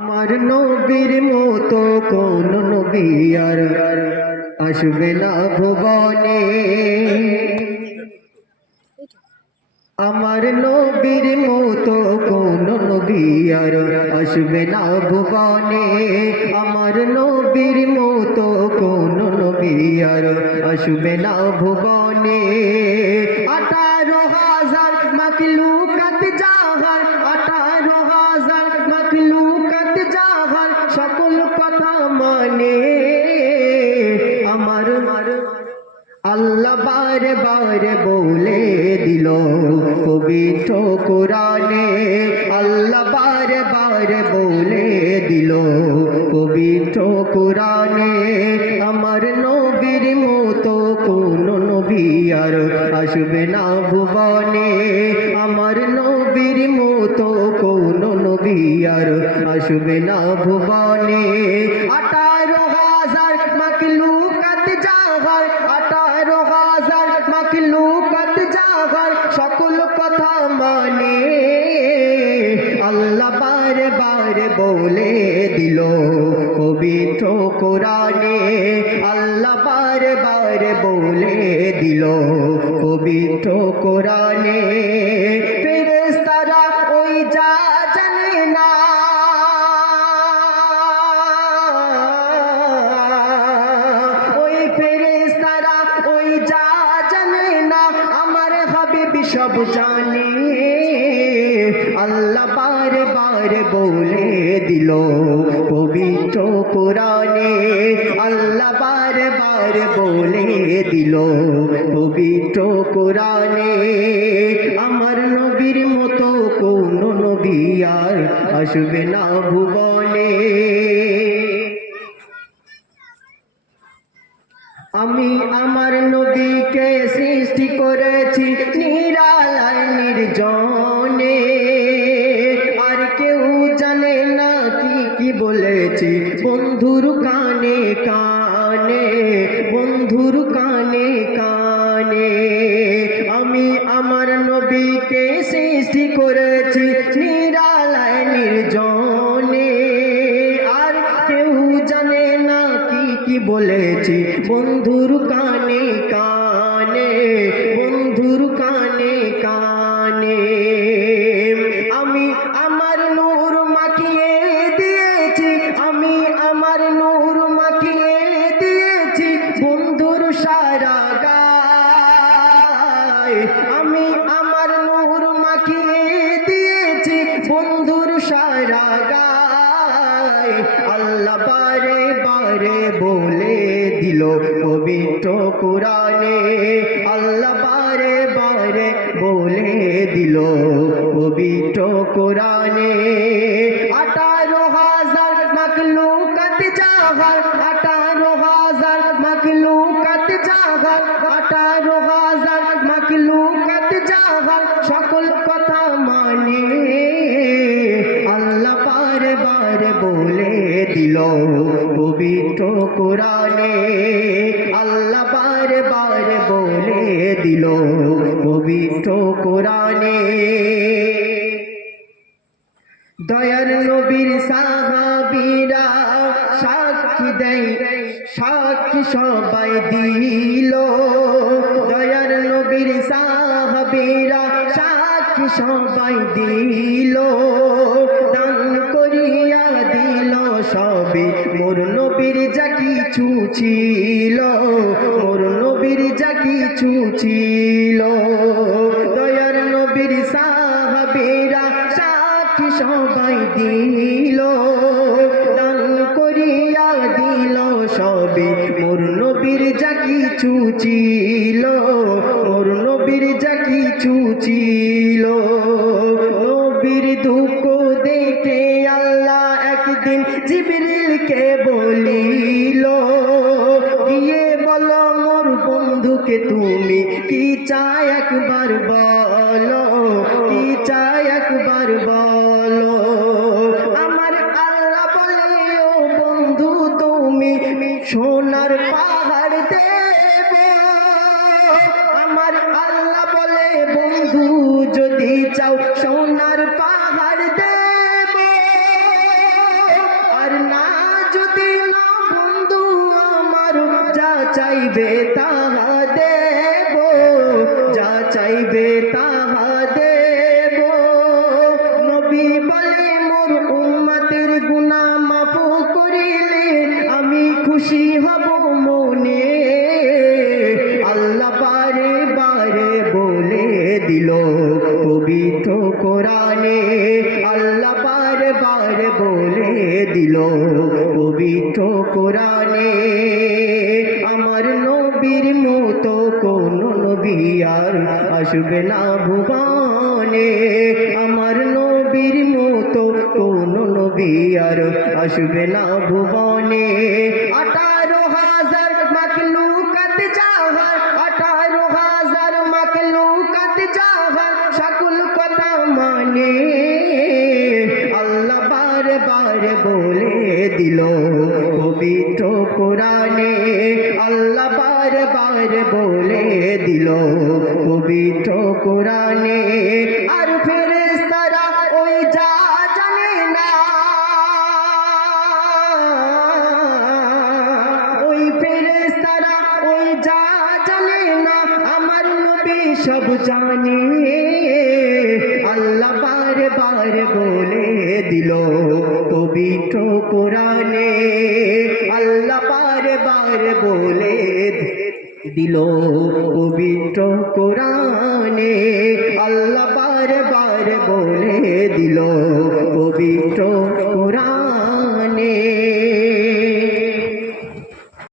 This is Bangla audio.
আমার নবীর মতো কোন নবী আর আসবে না ভুবনে। আমার নবীর মতো কোন নবী আর আসবে না ভুবনে। আমার নবীর মতো কোন নবী আর আসবে না ভুবনে। 18,000 মাখলুকাত জাহান, 18,000 মাখলুকাত জাহান সকল কথা মানে। আমার আল্লাহ বারে বারে বলে দিল পবিত্র কোরআনে। আল্লাহ বারে বারে বলে দিল পবিত্র কোরআনে। আমার নবীর মতো কোন নবী আর আসবে না ভুবনে। আমার নবীর মতো কোন নবী আর আসবে না ভুবনে। 18,000 মাখলুকাত জাহান, 18,000 মাখলুকাত জাহান সকল কথা মানে। আল্লাহ বারে বারে বলে দিল পবিত্র কোরআনে। আল্লাহ বারে বারে বলে দিল পবিত্র কোরআনে। ফেরেশতারা ওই যা জানে না, ওই ফেরেশতারা ওই যা জানে না আমার হাবিব সব জানে। আল্লাহ বারে বারে বলে দিল পবিত্র কোরআনে। আল্লাহ বারে বারে বলে দিল পবিত্র কোরআনে। আমার নবীর মতো কোন নবী আর আসবে না ভুবনে। আমি আমার নবীকে সৃষ্টি করেছি নিরালায় নির্জনে। আর কেউ জানে না কি কি বলেছি বন্ধুর কানে কানে, বন্ধুর কানে কানে। আমি আমার নবীকে সৃষ্টি করেছি নিরালায় নির্জনে। আর কেউ জানে না কি কি বলেছি বন্ধুর কানে কানে, বন্ধুর কানে কানে। আমি আমার নূর মাখিয়ে দিয়েছি, আমি আমার নূর মাখিয়ে দিয়েছি বন্ধুর সারা গায়। আমি আমার নূর মাখিয়ে দিয়েছি বন্ধুর সারা গায়। আল্লাহ বারে বারে বলে দিল পবিত্র কোরআনে। আল্লাহ বারে বারে বলে দিল পবিত্র কোরআনে। 18,000 মাখলুকাত জাহান, 18,000 মাখলুকাত জাহান, 18,000 মাখলুকাত জাহান সকল কথা মানে। আল্লাহ বারে বারে বলে দিল পবিত্র কোরআনে। আল্লাহ বারে বারে বলে দিল পবিত্র কোরআনে। দয়ার নবীর সাহাবীরা সাক্ষী দেয়, সাক্ষী সবাই দিল। দয়ার নবীর সাহাবীরা সাক্ষী সবাই দিল। দান করিয়া দিল সবে মোর নবীর যা কিছু ছিল, মোর নবীর যা কিছু ছিল। দয়ার নবীর সাহাবীরা সাক্ষী সবাই দিল। দান করিয়া দিল সবে মোর নবীর যা কিছু ছিল, মোর নবীর যা কিছু ছিল। নবীর দুঃখ দেখে আল্লাহ একদিন জিবরিলকে বলিল, গিয়ে বলো মোর বন্ধুকে তুমি কি চাই একবার বলো, কি চাই একবার বলো। আমার আল্লাহ বলে ও বন্ধু তুমি সোনার পাহাড় দেব। আমার আল্লাহ বলে বন্ধু যদি চাও সোনার পাহাড় দেব। বলে দিল পবিত্র কোরআনে আমার নবীর মতো কোন নবী আর আসবে না ভুবনে আমার নবীর মতো কোন নবী আর আসবে না ভুবনে 18,000 মাখলুকাত জাহান 18,000 মাখলুকাত জাহান সকল কথা মানে আল্লাহ বারে বারে বলে দিল পবিত্র কোরআনে আল্লাহ বারে বারে বলে দিল পবিত্র কোরআনে আর ফেরেশতারা ওই যা জানে না ওই ফেরেশতারা ওই যা জানে না আমার নবী সব জানে আল্লাহ বারে বারে বলে দিল পবিত্র কোরআনে আল্লাহ বারে বারে বলে দিল পবিত্র কোরআনে আল্লাহ বারে বারে বলে দিল পবিত্র কোরআনে